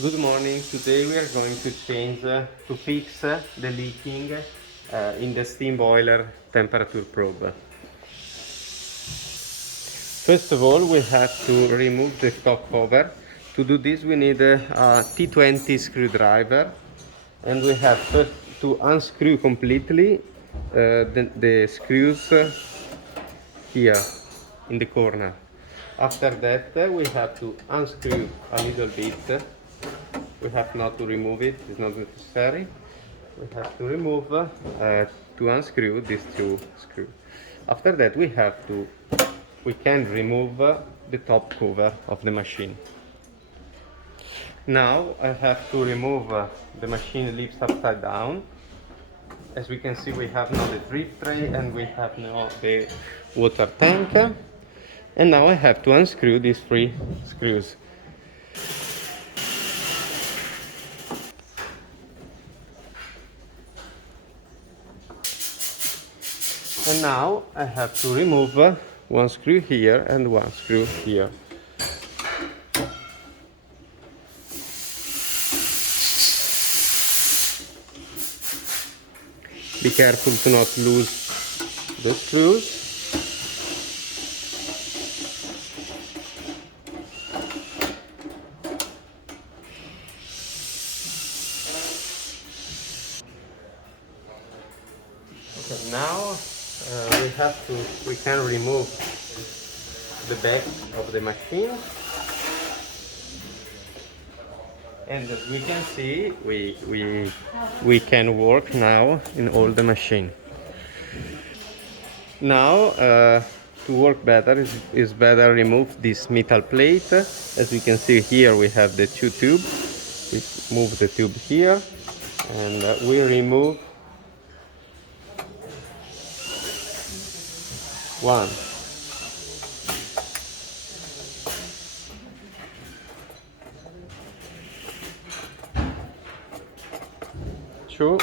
Good morning. Today we are going to fix the leaking in the steam boiler temperature probe. First of all, we have to remove the top cover. To do this, we need a T20 screwdriver, and we have first to unscrew completely the screws here in the corner. After that, we have to unscrew a little bit. We have not to remove it, it's not necessary. We have to remove, to unscrew these two screws. After that we can remove the top cover of the machine. Now I have to remove the machine leaves upside down. As we can see, we have now the drip tray and we have now the water tank. And now I have to unscrew these three screws. And now I have to remove one screw here and one screw here. Be careful to not lose the screws. Okay, now we can remove the back of the machine, and as we can see, we can work now in all the machine. Now to work better is better remove this metal plate. As we can see here, we have the two tubes. We move the tube here, and we remove one, two,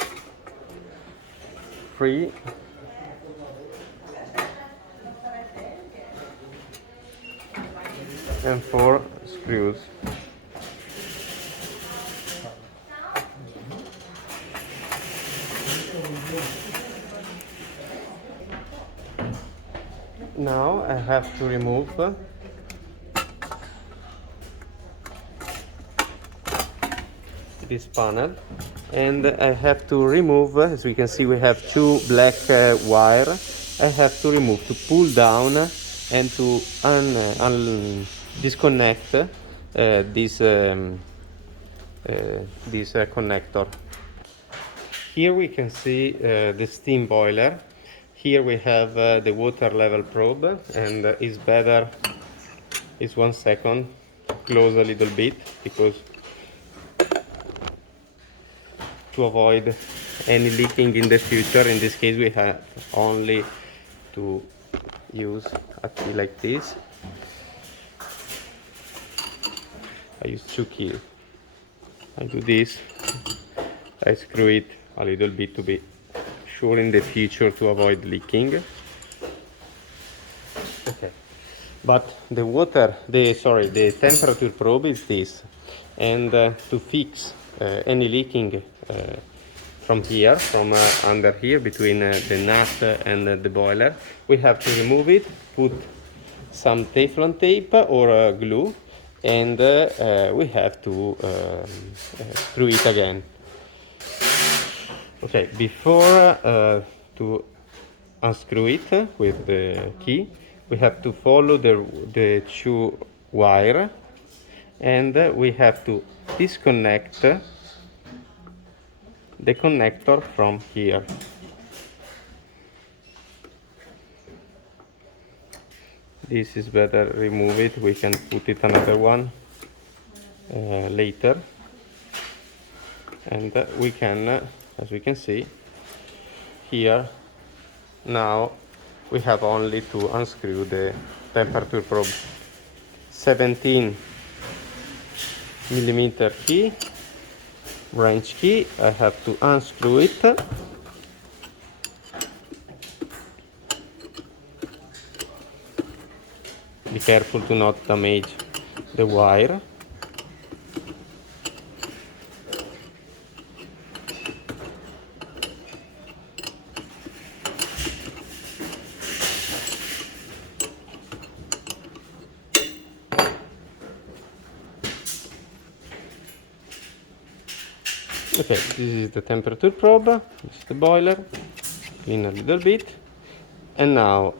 three, and four screws. Now I have to remove this panel, and I have to remove, as we can see, we have two black wire. I have to remove, to pull down and to disconnect this connector. Here we can see the steam boiler. Here we have the water level probe, and it's better, it's 1 second, close a little bit, because to avoid any leaking in the future. In this case, we have only to use a key like this. I use two keys. I do this, I screw it a little bit to be sure in the future to avoid leaking. Okay, but the temperature probe is this, and to fix any leaking from here, from under here, between the nut and the boiler, we have to remove it, put some Teflon tape or glue, and we have to screw it again. Okay, before to unscrew it with the key, we have to follow the two wire, and we have to disconnect the connector from here. This is better, remove it, we can put it another one later, and we can, as we can see here, now we have only to unscrew the temperature probe. 17 millimeter key, wrench key. I have to unscrew it. Be careful to not damage the wire. Okay, this is the temperature probe, this is the boiler, clean a little bit. And now,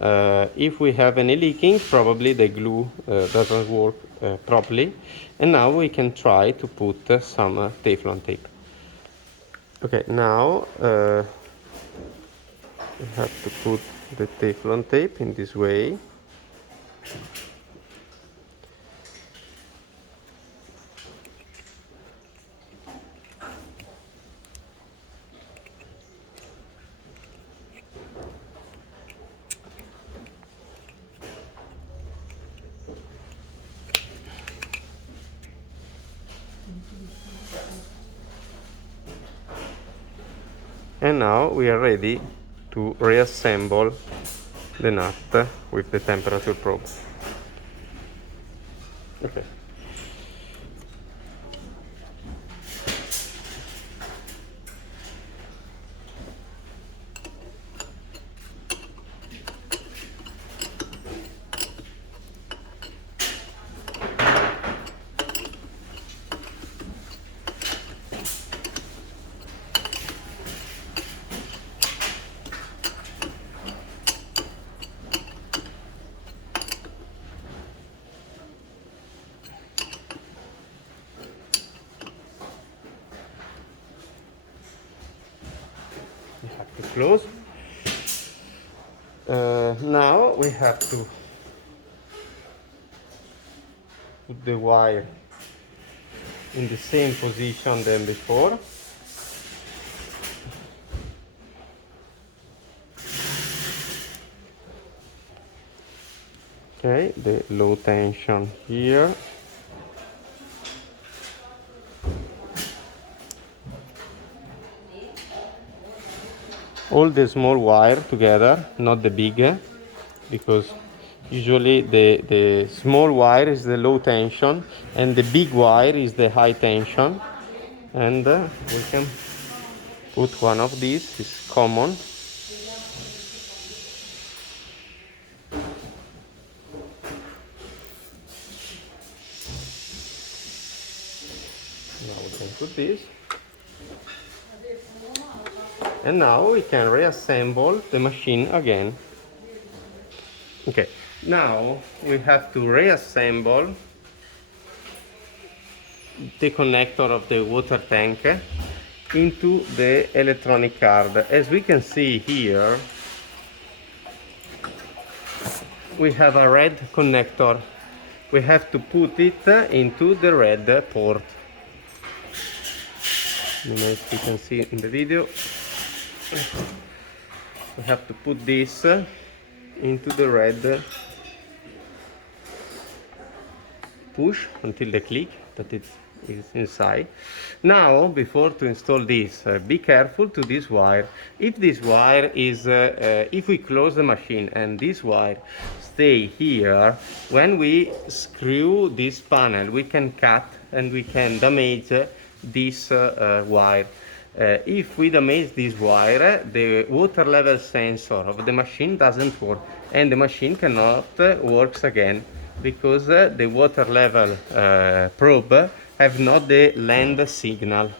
if we have any leaking, probably the glue doesn't work properly. And now we can try to put some Teflon tape. Okay, now we have to put the Teflon tape in this way. And now we are ready to reassemble the nut with the temperature probe. Okay. We have to close. Now we have to put the wire in the same position than before. Okay, the low tension here. All the small wire together, not the big, because usually the small wire is the low tension and the big wire is the high tension. And we can put one of these, it's common. Now we can put this. And now we can reassemble the machine again. Okay, now we have to reassemble the connector of the water tank into the electronic card. As we can see here, we have a red connector. We have to put it into the red port. As you can see in the video, we have to put this into the red push until the click that it is inside. Now, before to install this, be careful to this wire. If this wire is, if we close the machine and this wire stay here, when we screw this panel, we can cut and we can damage this wire. If we damage this wire, the water level sensor of the machine doesn't work and the machine cannot work again, because the water level probe have not the land signal.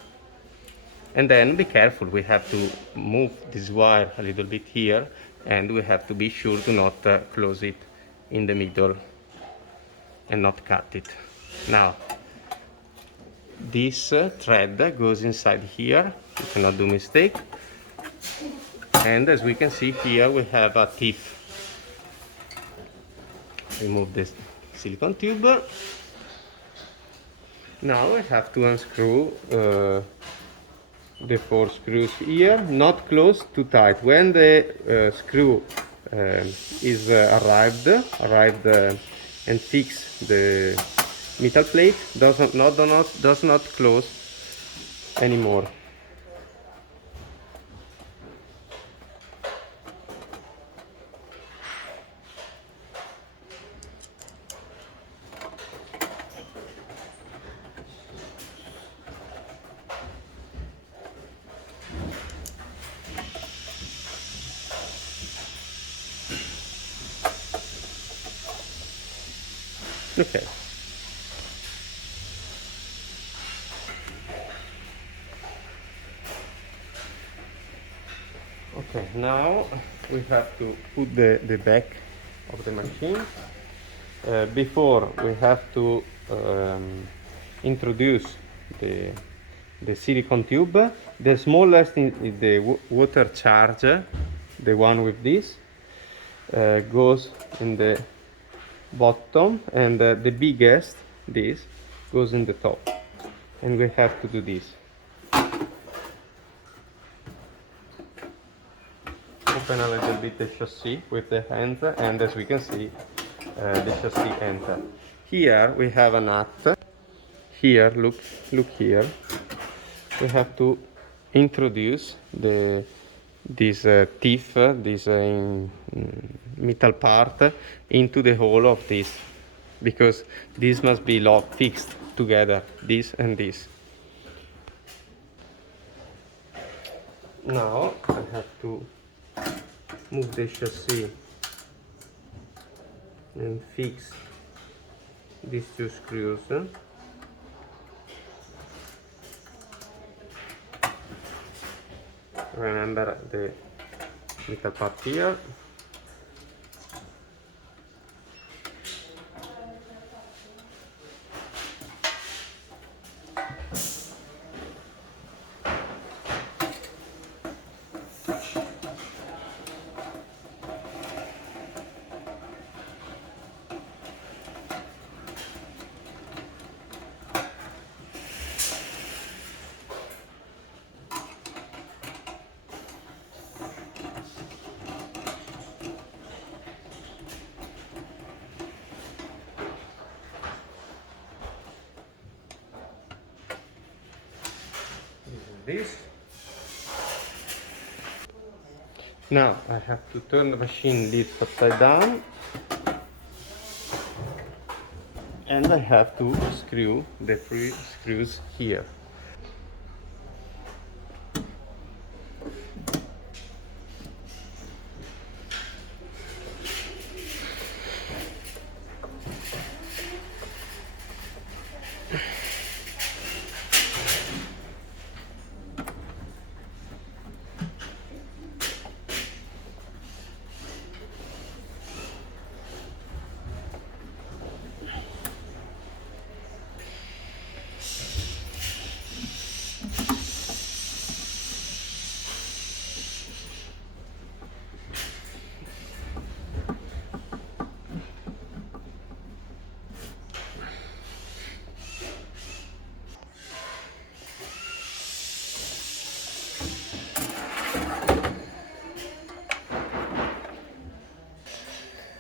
And then be careful, we have to move this wire a little bit here and we have to be sure to not close it in the middle and not cut it. Now, this thread goes inside here, you cannot do mistake. And as we can see here, we have a teeth. Remove this silicone tube. Now I have to unscrew the 4 screws here, not close too tight. When the screw is arrived and fix the metal plate, does not close anymore. Okay. Okay, now we have to put the back of the machine. Before we have to introduce the, the silicone tube. The smallest is the water charger, the one with this, goes in the bottom, and the biggest, this, goes in the top. And we have to do this. Open a little bit the chassis with the hands, and as we can see, the chassis enter. Here we have a nut. Here, look here. We have to introduce this teeth, this metal part, into the hole of this, because this must be locked, fixed together, this and this. Now I have to move the chassis and fix these two screws. Remember the little part here. This. Now I have to turn the machine lid upside down, and I have to screw the 3 screws here.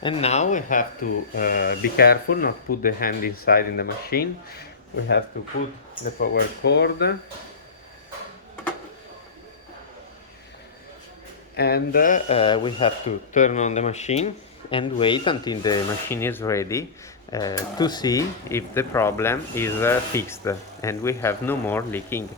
And now we have to be careful not put the hand inside in the machine. We have to put the power cord, and we have to turn on the machine and wait until the machine is ready to see if the problem is fixed and we have no more leaking.